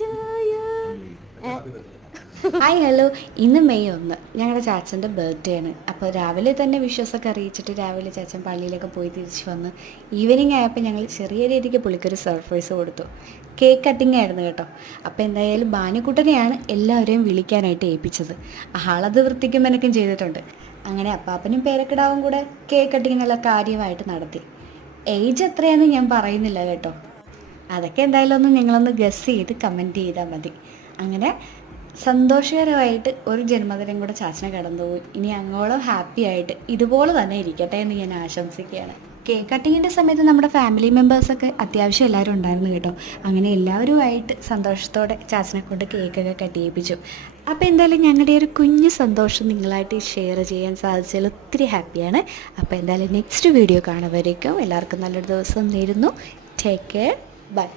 to you. Hi hello, ഇന്ന് May 1 ഞങ്ങളുടെ ചാച്ചൻ്റെ birthday ആണ്. അപ്പോൾ രാവിലെ തന്നെ വിശ്വാസമൊക്കെ അറിയിച്ചിട്ട് രാവിലെ ചാച്ചൻ പള്ളിയിലൊക്കെ പോയി തിരിച്ച് വന്ന് ഈവനിങ് ആയപ്പോൾ ഞങ്ങൾ ചെറിയ രീതിക്ക് പുള്ളിക്കൊരു സർപ്രൈസ് കൊടുത്തു. കേക്ക് കട്ടിങ് ആയിരുന്നു കേട്ടോ. അപ്പോൾ എന്തായാലും ബാനുക്കുട്ടനെയാണ് എല്ലാവരെയും വിളിക്കാനായിട്ട് ഏൽപ്പിച്ചത്. ആളത് വൃത്തിക്കും മെനക്കും ചെയ്തിട്ടുണ്ട്. അങ്ങനെ അപ്പാപ്പനും പേരക്കിടാവും കൂടെ കേക്ക് കട്ടിങ് നല്ല കാര്യമായിട്ട് നടത്തി. ഏജ് എത്രയാണെന്ന് ഞാൻ പറയുന്നില്ല കേട്ടോ, അതൊക്കെ എന്തായാലും ഒന്ന് നിങ്ങളൊന്ന് ഗസ് ചെയ്ത് കമൻറ്റ് ചെയ്താൽ മതി. അങ്ങനെ സന്തോഷകരമായിട്ട് ഒരു ജന്മദിനം കൂടെ ചാച്ചനെ കടന്നുപോയി. ഇനി അങ്ങോളം ഹാപ്പി ആയിട്ട് ഇതുപോലെ തന്നെ ഇരിക്കട്ടെ എന്ന് ഞാൻ ആശംസിക്കുകയാണ്. കേക്ക് കട്ടിങ്ങിൻ്റെ സമയത്ത് നമ്മുടെ ഫാമിലി മെമ്പേഴ്സൊക്കെ അത്യാവശ്യം എല്ലാവരും ഉണ്ടായിരുന്നു കേട്ടോ. അങ്ങനെ എല്ലാവരുമായിട്ട് സന്തോഷത്തോടെ ചാച്ചനെ കൊണ്ട് കേക്കൊക്കെ കട്ട് ചെയ്യിപ്പിച്ചു. അപ്പോൾ എന്തായാലും ഞങ്ങളുടെ ഒരു കുഞ്ഞു സന്തോഷം നിങ്ങളായിട്ട് ഷെയർ ചെയ്യാൻ സാധിച്ചതിൽ ഒത്തിരി ഹാപ്പിയാണ്. അപ്പോൾ എന്തായാലും നെക്സ്റ്റ് വീഡിയോ കാണുമ്പോഴേക്കും എല്ലാവർക്കും നല്ലൊരു ദിവസം നേരുന്നു. Take care, by.